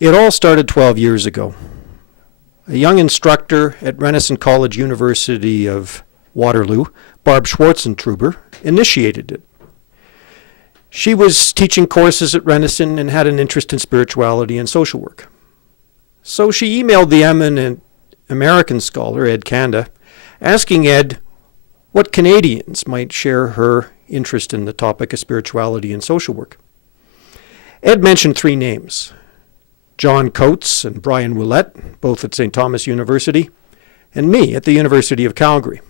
It all started 12 years ago. A young instructor at Renison College University of Waterloo, Barb Schwarzentruber, initiated it. She was teaching courses at Renison and had an interest in spirituality and social work. So she emailed the eminent American scholar, Ed Kanda, asking Ed what Canadians might share her interest in the topic of spirituality and social work. Ed mentioned three names: John Coates and Brian Willett, both at St. Thomas University, and me at the University of Calgary.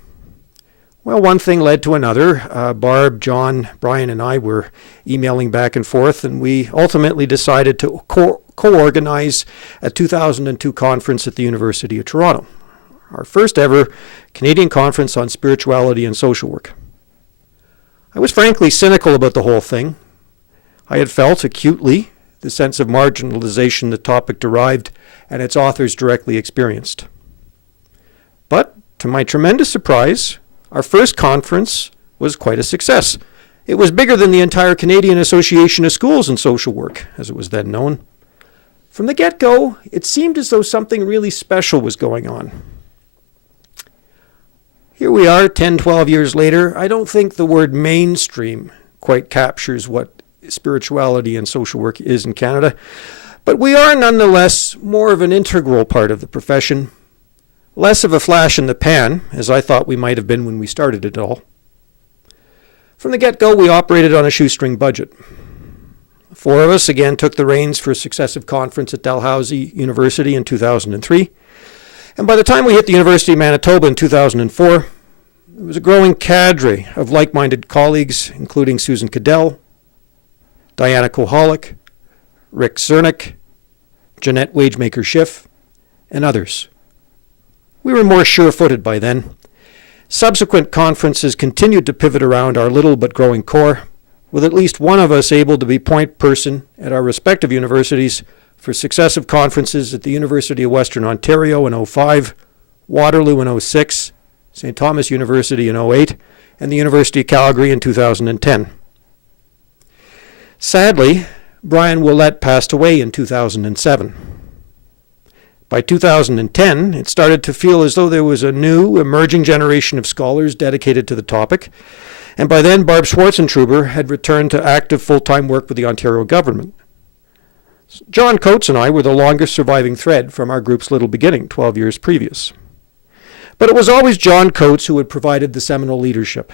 Well, one thing led to another. Barb, John, Brian, and I were emailing back and forth, and we ultimately decided to co-organize a 2002 conference at the University of Toronto, our first ever Canadian conference on spirituality and social work. I was frankly cynical about the whole thing. I had felt acutely the sense of marginalization the topic derived and its authors directly experienced. But, to my tremendous surprise, our first conference was quite a success. It was bigger than the entire Canadian Association of Schools in Social Work, as it was then known. From the get-go, it seemed as though something really special was going on. Here we are, 10, 12 years later. I don't think the word mainstream quite captures what spirituality and social work is in Canada, but we are nonetheless more of an integral part of the profession, less of a flash in the pan, as I thought we might have been when we started it all. From the get-go, we operated on a shoestring budget. Four of us again took the reins for a successive conference at Dalhousie University in 2003. And by the time we hit the University of Manitoba in 2004, there was a growing cadre of like-minded colleagues, including Susan Cadell, Diana Kohalik, Rick Cernick, Jeanette Wagemaker-Schiff, and others. We were more sure-footed by then. Subsequent conferences continued to pivot around our little but growing core, with at least one of us able to be point person at our respective universities for successive conferences at the University of Western Ontario in 2005, Waterloo in 2006, St. Thomas University in 2008, and the University of Calgary in 2010. Sadly, Brian Willett passed away in 2007. By 2010, it started to feel as though there was a new, emerging generation of scholars dedicated to the topic, and by then Barb Schwarzentruber had returned to active full-time work with the Ontario government. John Coates and I were the longest surviving thread from our group's little beginning 12 years previous. But it was always John Coates who had provided the seminal leadership.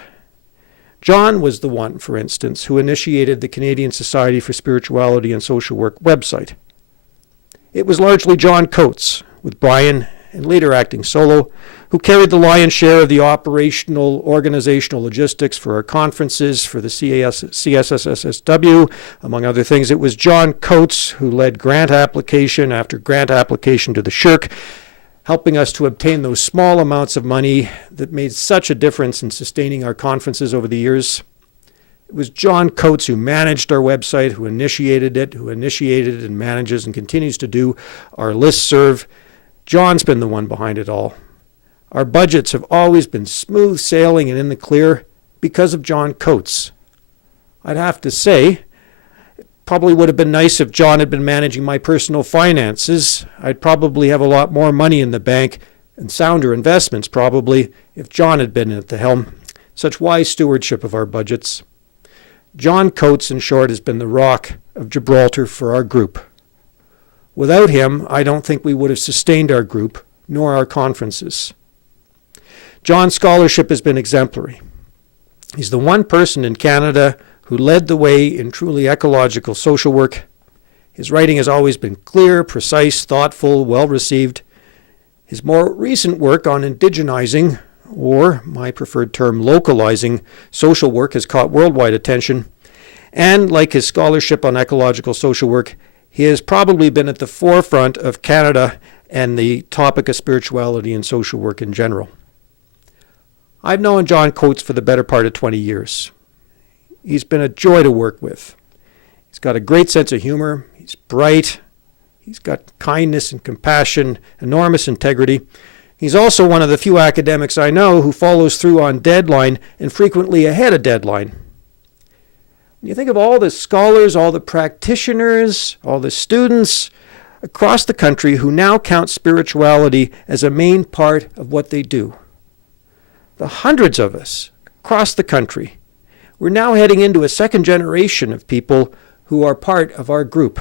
John was the one, for instance, who initiated the Canadian Society for Spirituality and Social Work website. It was largely John Coates, with Brian and later acting solo, who carried the lion's share of the operational, organizational logistics for our conferences, for the CSSSW, among other things. It was John Coates who led grant application after grant application to the SSHRC, helping us to obtain those small amounts of money that made such a difference in sustaining our conferences over the years. It was John Coates who managed our website, who initiated and manages and continues to do our listserv. John's been the one behind it all. Our budgets have always been smooth sailing and in the clear because of John Coates. I'd have to say, it probably would have been nice if John had been managing my personal finances. I'd probably have a lot more money in the bank and sounder investments probably if John had been at the helm. Such wise stewardship of our budgets. John Coates, in short, has been the rock of Gibraltar for our group. Without him, I don't think we would have sustained our group, nor our conferences. John's scholarship has been exemplary. He's the one person in Canada who led the way in truly ecological social work. His writing has always been clear, precise, thoughtful, well-received. His more recent work on indigenizing, or my preferred term, localizing social work has caught worldwide attention. And like his scholarship on ecological social work, he has probably been at the forefront of Canada and the topic of spirituality and social work in general. I've known John Coates for the better part of 20 years. He's been a joy to work with. He's got a great sense of humor. He's bright. He's got kindness and compassion, enormous integrity. He's also one of the few academics I know who follows through on deadline and frequently ahead of deadline. When you think of all the scholars, all the practitioners, all the students, across the country who now count spirituality as a main part of what they do. The hundreds of us across the country, we're now heading into a second generation of people who are part of our group.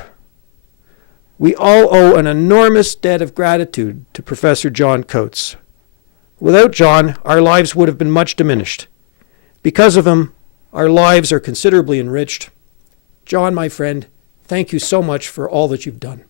We all owe an enormous debt of gratitude to Professor John Coates. Without John, our lives would have been much diminished. Because of him, our lives are considerably enriched. John, my friend, thank you so much for all that you've done.